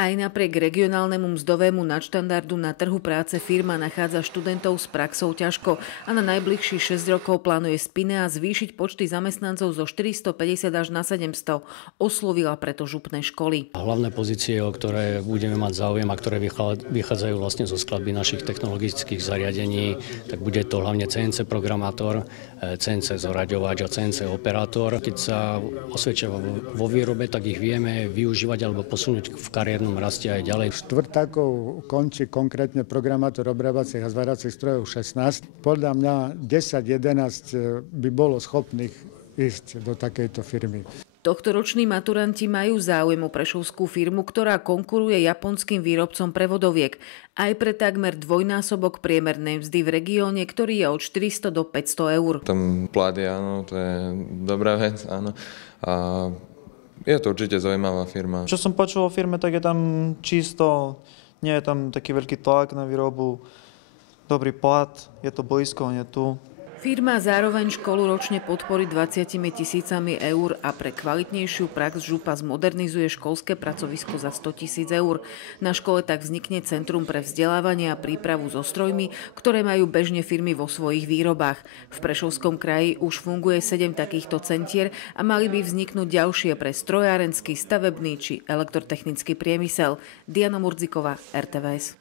Aj napriek regionálnemu mzdovému nadštandardu na trhu práce firma nachádza študentov s praxou ťažko a na najbližších 6 rokov plánuje Spinea zvýšiť počty zamestnancov zo 450 až na 700. Oslovila preto župné školy. Hlavné pozície, o ktoré budeme mať záujem a ktoré vychádzajú vlastne zo skladby našich technologických zariadení, tak bude to hlavne CNC programátor, CNC zoraďovač a CNC operátor. Keď sa osvedčia vo výrobe, tak ich vieme využívať alebo posunúť v kariérnom rastie aj ďalej. Štvrtákov končí konkrétne programátor obrábacích a zváracích strojov 16. Podľa mňa 10-11 by bolo schopných ísť do takejto firmy. Tohtoroční maturanti majú záujem o prešovskú firmu, ktorá konkuruje japonským výrobcom prevodoviek. Aj pre takmer dvojnásobok priemernej mzdy v regióne, ktorý je od 400 do 500 eur. Tam pláty, áno, to je dobrá vec, áno. A je to určite zaujímavá firma. Čo som počul o firme, tak je tam čisto, nie je tam taký veľký tlak na výrobu, dobrý plat, je to blízko, nie tu. Firma zároveň školu ročne podporí 20 000 eur a pre kvalitnejšiu prax župa zmodernizuje školské pracovisko za 100 000 eur. Na škole tak vznikne centrum pre vzdelávanie a prípravu so strojmi, ktoré majú bežne firmy vo svojich výrobách. V Prešovskom kraji už funguje 7 takýchto centier a mali by vzniknúť ďalšie pre strojárenský, stavebný či elektrotechnický priemysel. Diana Murdziková, RTVS.